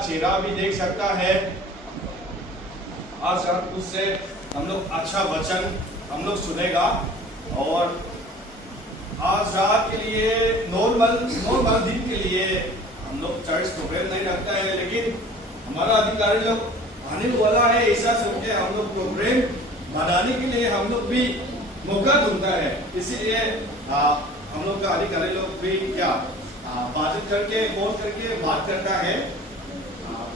चेहरा भी देख सकता है। आज रात उससे हम लोग अच्छा वचन हम लोग सुनेगा। और आज रात के लिए नॉर्मल दिन के लिए हम लोग चर्च प्रोग्राम नहीं रखता है, लेकिन हमारा अधिकारी लोग आने वाला है ऐसा सोच के हम लोग प्रोग्राम बनाने के लिए हम लोग भी मौका ढूंढता है। इसीलिए हम लोग का अधिकारी लोग भी क्या बात करके फोन करके बात करता है,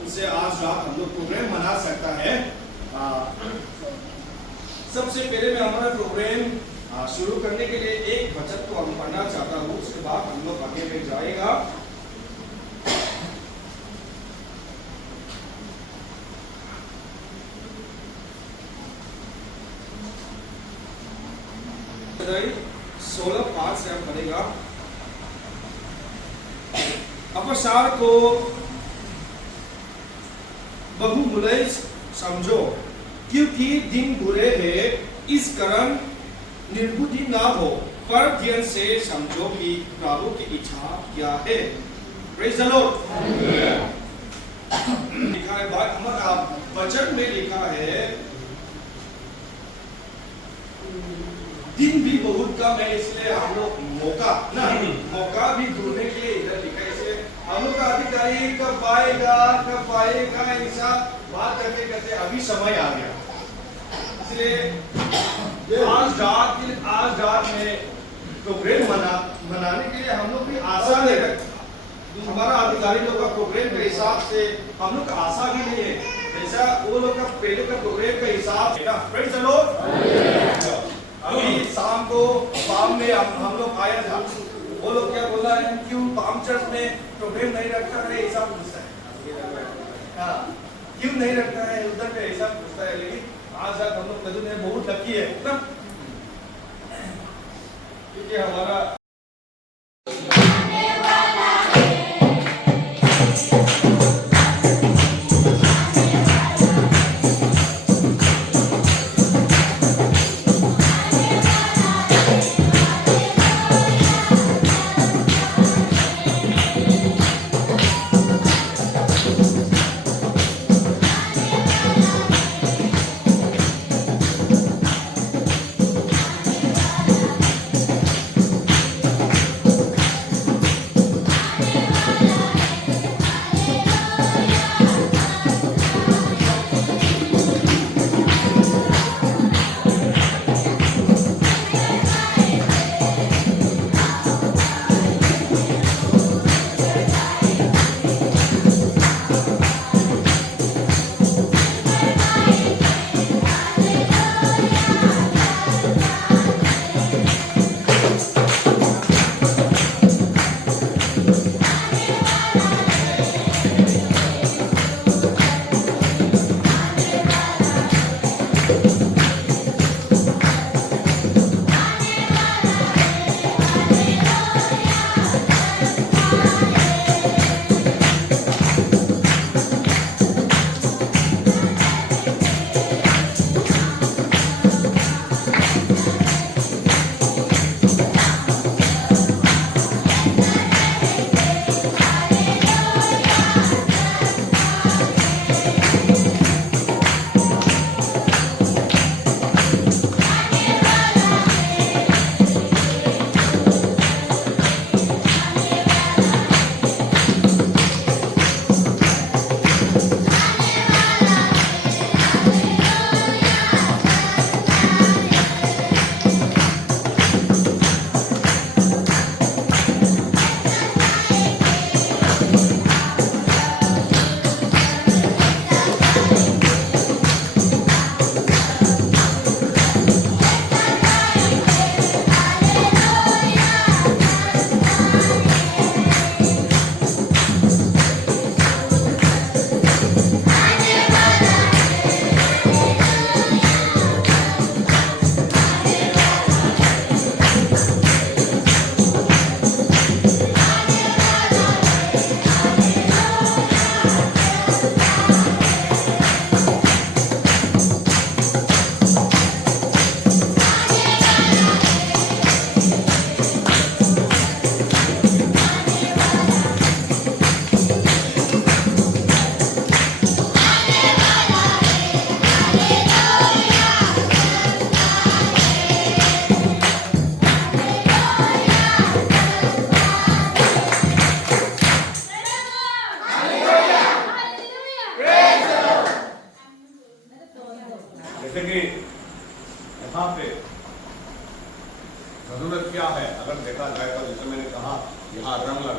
उससे आज रात हम लोग प्रोग्राम बना सकता है। सबसे पहले मैं हमारा प्रोग्राम शुरू करने के लिए एक वचन को हम पढ़ना चाहता हूँ, उसके बाद हम लोग आगे बढ़ जाएगा। इब्रानी 16:5 से हम पढ़ेगा। अपसार को बहुमूल्य समझो, क्योंकि दिन बुरे हैं, इस कारण निर्बुद्धि ना हो, पर ध्यान से समझो कि प्रभु की इच्छा क्या है। Praise the Lord. लिखा है वचन में लिखा है, दिन भी बहुत कम है, इसलिए हम लोग मौका भी ढूंढने के लिए इधर लिखा है। इसलिए हम लोग का अधिकारी कब आएगा ऐसा बात करते करते अभी समय आ गया। इसलिए आज रात में प्रोग्राम बनाने के लिए हम लोग भी आशा नहीं रखते। हमारा अधिकारी लोग का प्रोग्राम के हिसाब से हम लोग का आशा भी नहीं है, जैसा वो लोग का पहले का प्रोग्राम का हिसाब है। Praise the Lord. अभी शाम को पाम में हम लोग आया था, वो लोग क्या बोला है, क्यों पाम चर्च में प्रोग्राम नहीं रखता है ऐसा पूछता है। क्यों नहीं रखता है उधर पे ऐसा पूछता है। लेकिन आज रात हम लोग नजर में बहुत लकी है ना, क्योंकि हमारा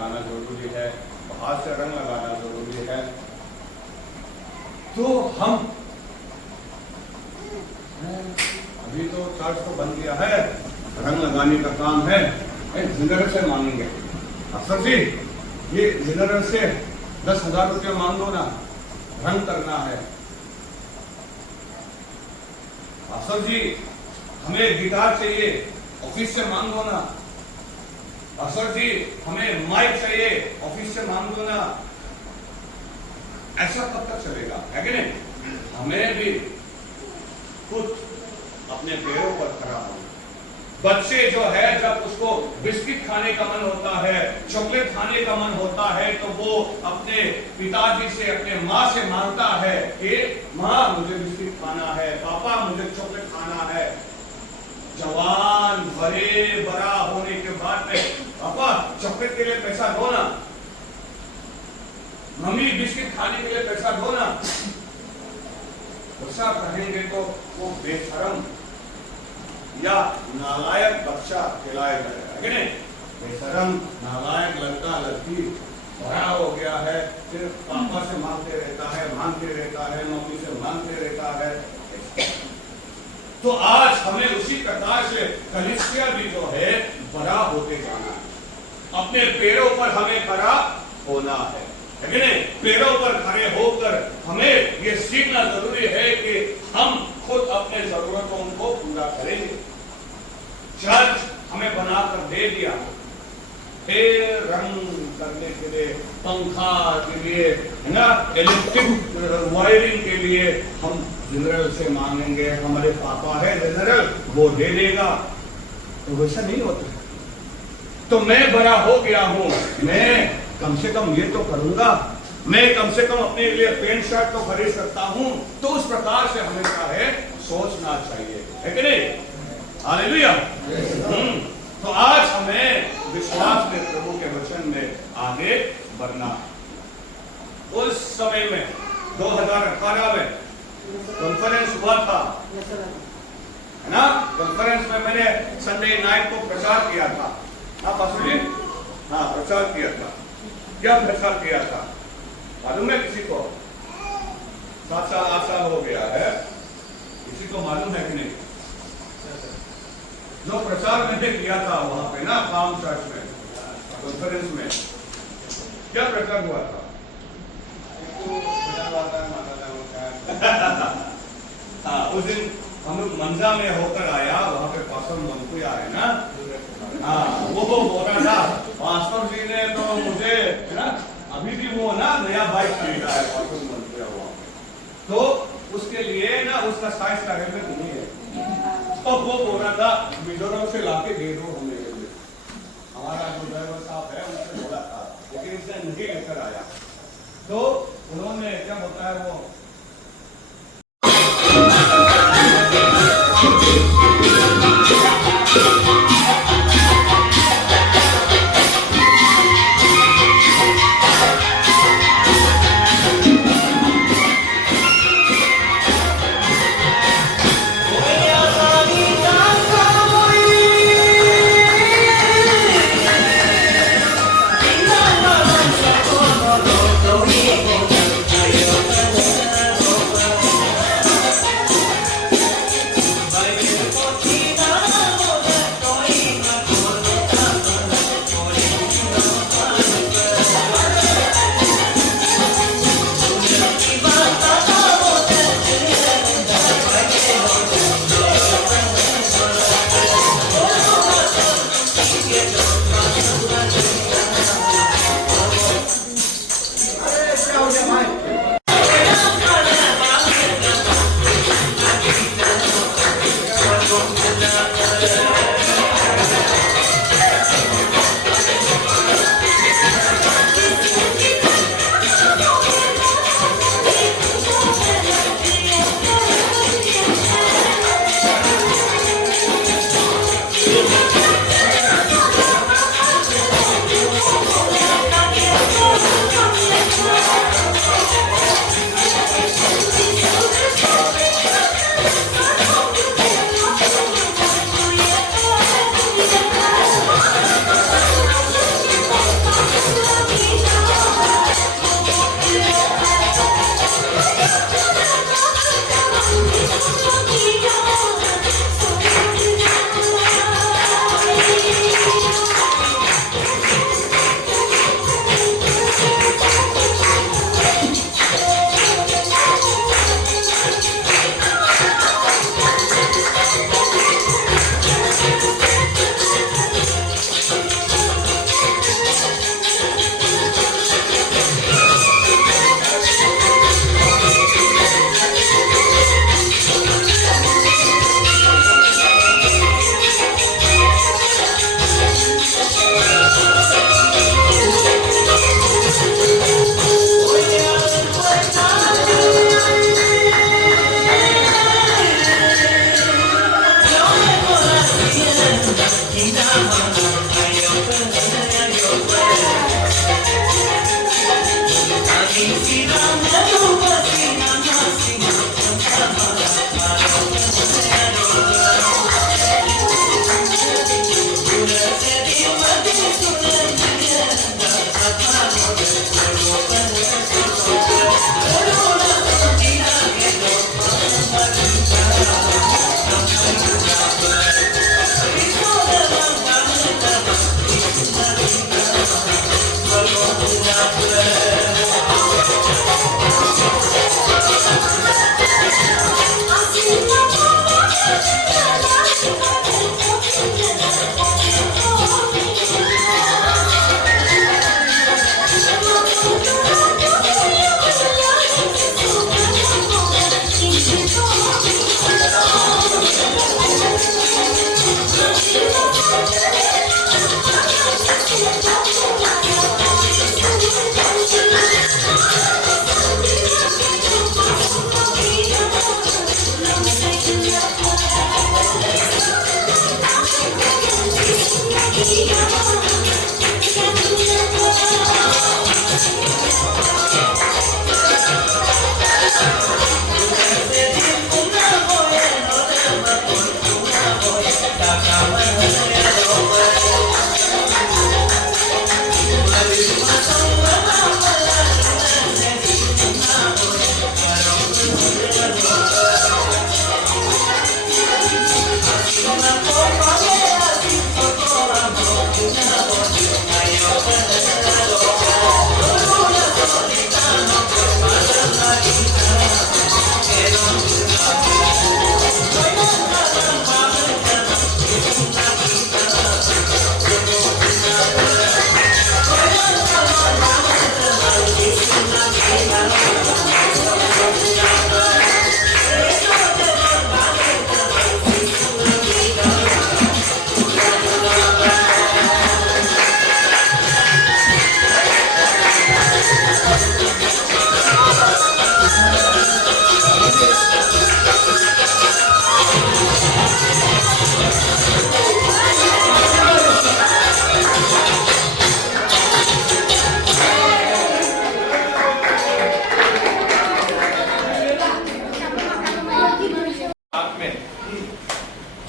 लगाना जरूरी है, बाहर से रंग लगाना जरूरी है। तो हम अभी तो चर्च को बन गया है, रंग लगाने का काम है, जनरल से मांगेंगे। अफसर जी ये जनरल से 10,000 रुपये मांग दो ना, रंग करना है। अफसर जी हमें गिटार चाहिए, ऑफिस से मांग दो ना। अफसर जी हमें माइक चाहिए, ऑफिस से मांग दो ना। ऐसा कब तक चलेगा, है कि नहीं? हमें भी खुद अपने पैरों पर खड़ा होना। बच्चे जो है जब उसको बिस्किट खाने का मन होता है, चॉकलेट खाने का मन होता है, तो वो अपने पिताजी से, अपने माँ से मांगता है कि माँ मुझे बिस्किट खाना है, पापा मुझे चॉकलेट खाना है। जवान बड़ा होने के बाद में पापा चॉकलेट के लिए पैसा दो ना, मम्मी बिस्किट खाने के लिए पैसा दो ना। ऐसा कहेंगे तो वो बेशरम या नालायक बच्चा कहलाया जाएगा, कि नहीं? बेशरम नालायक लड़का लड़की बड़ा हो गया है, सिर्फ पापा से मांगते रहता है, मम्मी से मांगते रहता है। तो आज हमें उसी प्रकार से कलीसिया भी जो है बड़ा होते जाना है, अपने पैरों पर हमें खड़ा होना है, कि नहीं? पैरों पर खड़े होकर हमें ये सीखना जरूरी है कि हम खुद अपने जरूरतों को पूरा करेंगे। चर्च हमें बनाकर दे दिया, फिर रंग करने के लिए, पंखा के लिए, है ना, इलेक्ट्रिक वायरिंग के लिए हम जनरल से मांगेंगे। हमारे पापा है जनरल, वो दे देगा। तो वैसा नहीं होता। तो मैं बड़ा हो गया हूं, मैं कम से कम ये तो करूंगा, मैं कम से कम अपने लिए पेंट शर्ट तो खरीद सकता हूं। तो उस प्रकार से हमें क्या है सोचना चाहिए, है कि नहीं? हालेलुया। तो आज हमें विश्वास में प्रभु के वचन में आगे बढ़ना। उस समय में 2018 में कॉन्फ्रेंस हुआ था, है ना? कॉन्फ्रेंस में मैंने संडे नाइट को प्रचार किया था। हाँ पास्टर जी, हाँ प्रचार किया था। क्या प्रचार किया था मालूम है किसी को? 7 साल 8 साल हो गया है, किसी को मालूम है कि नहीं? जो प्रचार मैंने किया था वहां पे ना फार्म चर्च में कॉन्फ्रेंस में, क्या प्रचार हुआ था? हाँ, उस दिन हम लोग मंजा में होकर आया, वहां पे पास्टर मंत्री आए ना, हाँ वो बोल रहा था पास्टर जी ने तो मुझे, है ना, अभी भी वो ना नया बाइक खरीदा है पास्टर मंत्री हुआ, तो उसके लिए ना उसका साइज का हेलमेट नहीं है। तो वो बोल रहा था मिजोरम से लाके दे दो हमें हेलमेट। हमारा जो ड्राइवर साहब है उनसे बोला था, लेकिन इसने नहीं लेकर आया। तो उन्होंने क्या होता है वो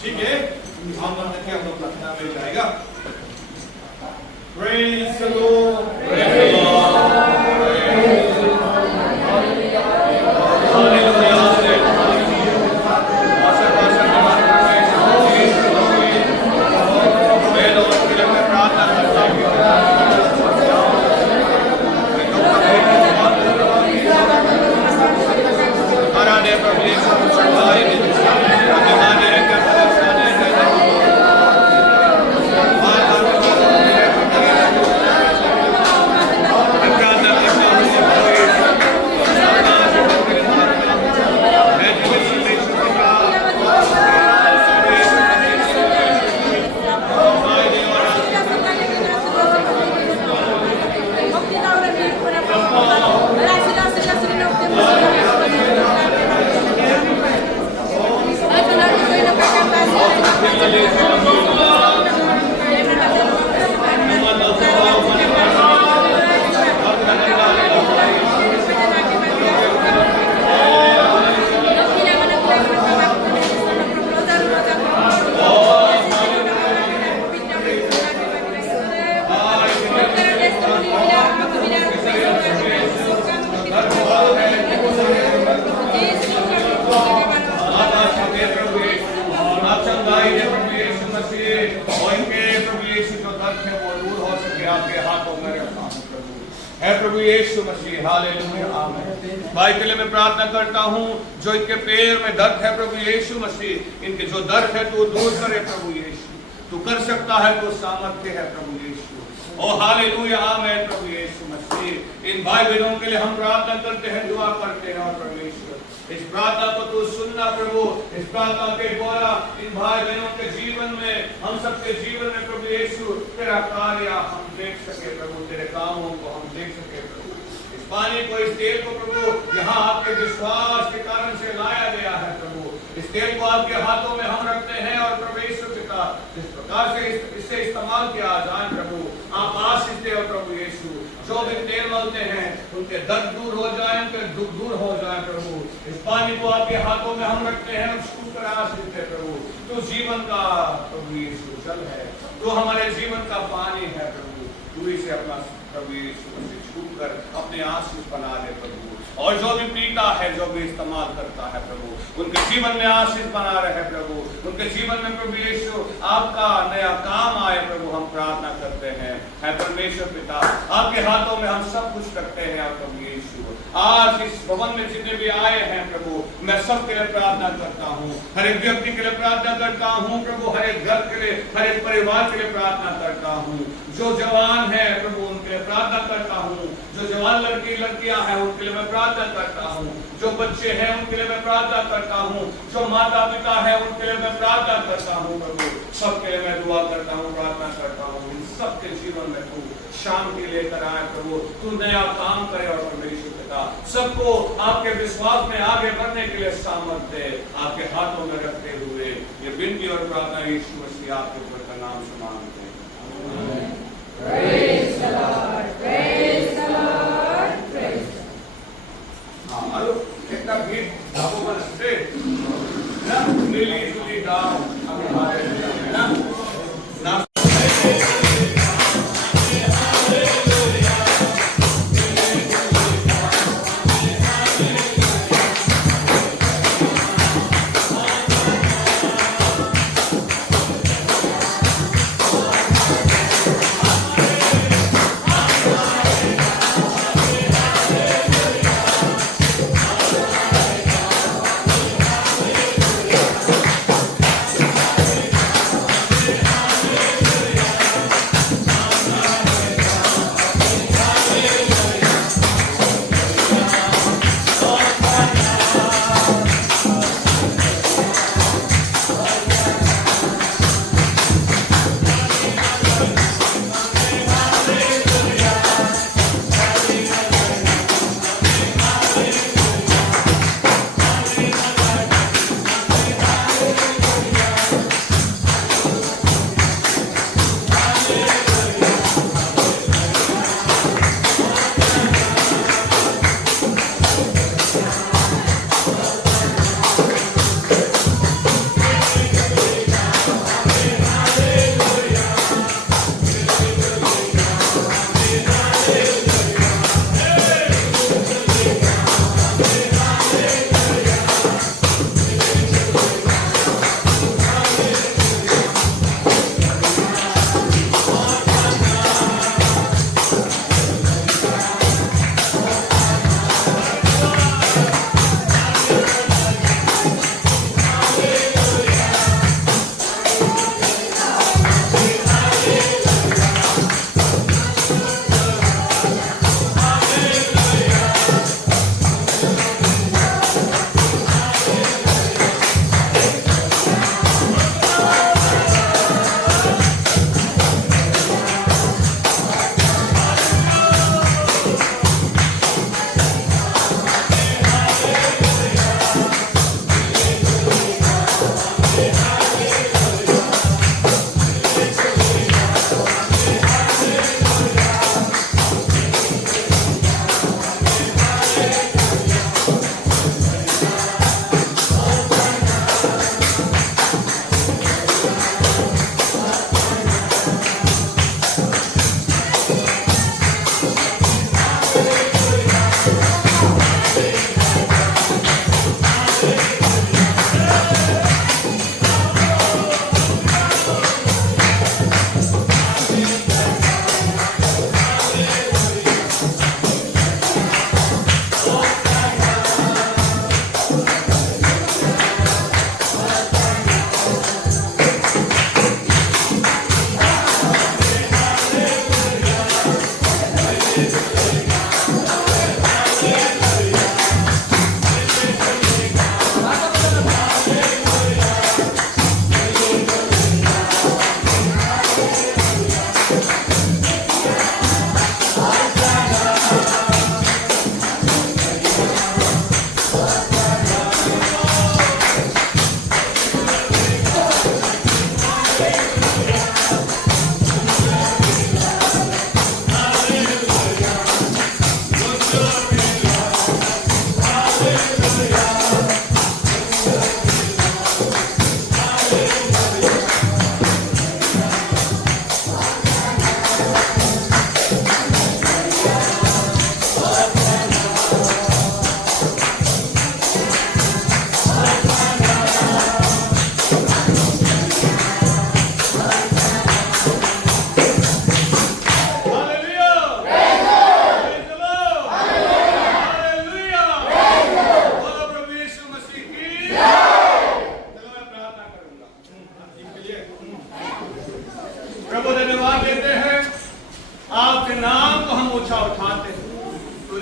ठीक है, हम लोग रखना मिल जाएगा। Praise the Lord. Praise the Lord. प्रभु यीशु मसीह, हालेलुया, आमीन। भाई के लिए मैं प्रार्थना करता हूँ जो इनके पैर में दर्द है प्रभु यीशु मसीह, इनके जो दर्द है तू दूर करे प्रभु यीशु, तू कर सकता है, तो सामर्थ्य है प्रभु यीशु। ओ हालेलुया, आमीन प्रभु यीशु मसीह। इन भाई बहनों के लिए हम प्रार्थना करते हैं, दुआ करते हैं, और प्रभु यीशु इस प्रार्थना को तू सुनना प्रभु। इस प्रार्थना के द्वारा इन भाई बहनों के जीवन में, हम सबके जीवन में प्रभु यीशु तेरा कार्य हम देख सके प्रभु, तेरे कामों को हम देख सके प्रभु। इस पानी को, इस तेल को प्रभु यहाँ आपके विश्वास के कारण से लाया गया है प्रभु। इस तेल को आपके हाथों में हम रखते हैं, और प्रभु यीशु पिता इस प्रकार से इससे इस्तेमाल किया जाए प्रभु। आप आशीष दे प्रभु यीशु, जो भी तेल मलते हैं उनके दर्द दूर हो जाए, उनके दुख दूर हो जाए प्रभु। इस पानी को आपके हाथों में हम रखते हैं, और छू कर आशीष दे प्रभु। तू जीवन का प्रभु यीशु जल है, तू हमारे जीवन का पानी है प्रभु, तू इसे अपना प्रभु यीशु मसीह छू कर अपने आशीष बना दे प्रभु। और जो भी पीता है, जो भी इस्तेमाल करता है प्रभु, उनके जीवन में आशीष बना रहे प्रभु, उनके जीवन में प्रभु यीशु आपका नया काम आए प्रभु, हम प्रार्थना करते हैं। है परमेश्वर पिता, आपके हाथों में हम सब कुछ रखते हैं प्रभु यीशु। आज इस भवन में जितने भी आए हैं प्रभु, मैं सबके लिए प्रार्थना करता हूँ, हर एक व्यक्ति के लिए प्रार्थना करता हूँ प्रभु, हर एक घर के लिए, हर एक परिवार के लिए प्रार्थना करता हूँ। जो जवान है प्रभु उनके लिए प्रार्थना करता हूँ, जो जवान लड़की लड़कियां हैं उनके लिए मैं प्रार्थना करता हूँ, जो बच्चे हैं उनके लिए मैं प्रार्थना करता हूँ, जो माता पिता है उनके लिए मैं प्रार्थना करता हूँ प्रभु, सबके लिए मैं दुआ करता हूँ, प्रार्थना करता हूँ। इन सबके जीवन में तू शांति लेकर आए प्रभु, तू नया काम करे और परमेश्वर पिता सबको आपके विश्वास में आगे बढ़ने के लिए सामर्थ्य दे। आपके हाथों में रखते हुए ये विनती और प्रार्थना यीशु मसीह आपके ऊपर का नाम से मांगते हैं। Praise the Lord, praise the Lord, praise the Lord. हाँ, हेलो, कितना गीत आपको बजते ना, नीली सुनी गाँव हमारे ना ना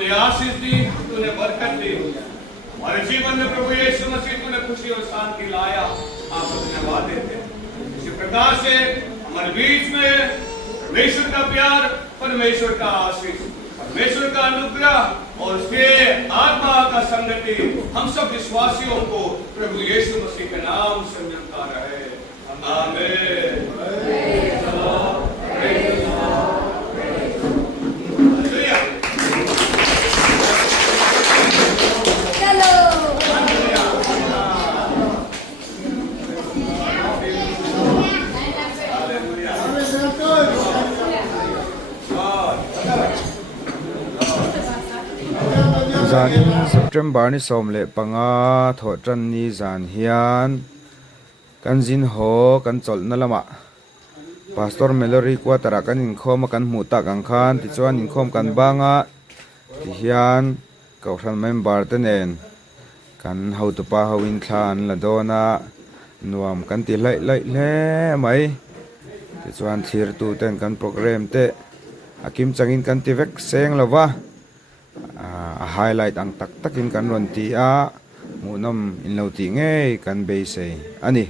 तूने आशीष दी, तूने बरकत दी। हमारे जीवन में प्रभु यीशु मसीह तूने खुशी और शांति लाया, आपको धन्यवाद देते हैं। इसी प्रकार से हमारे बीच में परमेश्वर का प्यार, परमेश्वर का आशीष, परमेश्वर का अनुग्रह और उसके आत्मा का संगति हम सब विश्वासियों को प्रभु यीशु मसीह के नाम से मिलता रहे। आमीन। हालेलुया। चलो zan in September ni som le panga tho tran ni zan hian kan jin ho kan chol na lama pastor Mallory kwa tara kan in khom kan mu ta kan khan ti chuan in khom kan banga ti hian ko thran member te nen kan ho tu pa ho in thlan la dona nuam kan ti lai lai le mai ti chuan thir tu ten kan program te akim changin kan ti vek seng lova a highlight ang tak takin kan ron ti a munam in lo ti nge kan be se ani